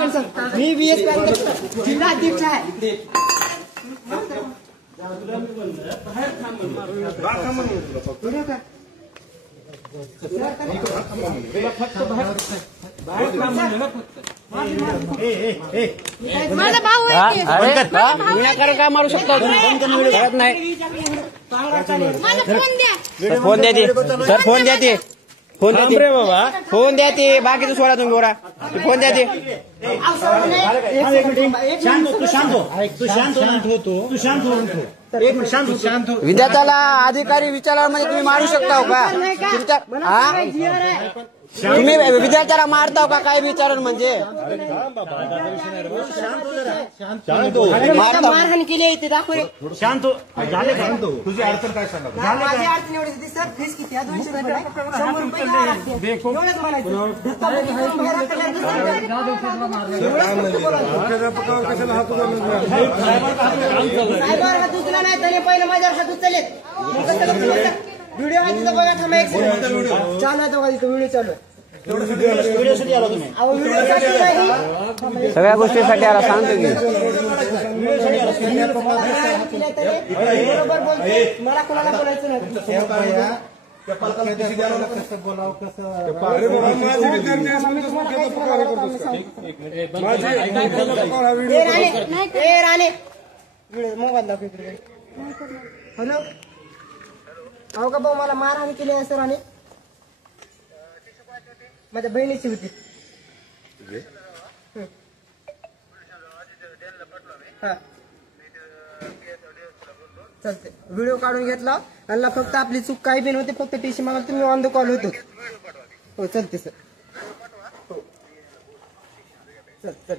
मी BS जिल्हा अध्यक्ष आहे. माझा भाऊ विनाकारण काय मारू शकता कळत नाही. फोन द्या ते सर, फोन द्या ते, फोन द्या रे बाबा, फोन द्या ते. बाकीचं सोडा तुम्ही बोरा, फोन द्या ते. विद्यार्थ्याला अधिकारी विचारल्यामध्ये तुम्ही मारू शकता का? तुम्ही विद्यार्थ्याला मारताव का काय विचारण म्हणजे? मारहाण केली आहे ते दाखव रे. शांत झाले का? तुझी अडचण काय सांगा? माझी अडचण एवढी होती सर. फीस किती आहे? 200 रुपये. 100 रुपये द्यावं लागते. एवढंच म्हणायचं. साहेबांवर हात उचला नाही तरी पहिलं माझ्यावर हात उचलेत. व्हिडिओ आहे तिथं बघा. थांबा एक सेकंड. चालू आहे तो का तिथं व्हिडिओ चालू आहे. सगळ्या गोष्टीसाठी आला सांगतो की बरोबर बोलते. मला कोणाला बोलायचं नाही. राणे मोबाईल दाखव इकडे. हॅलो, अहो का भाऊ मला मारहाण केली आहे सर. आणि माझ्या बहिणीची होती. चालते. व्हिडिओ काढून घेतला. त्यांना फक्त आपली चूक काही बी नव्हती. फक्त टीसी मागायला तुम्ही ऑन द कॉल होतो. हो चालते सर. हो चल.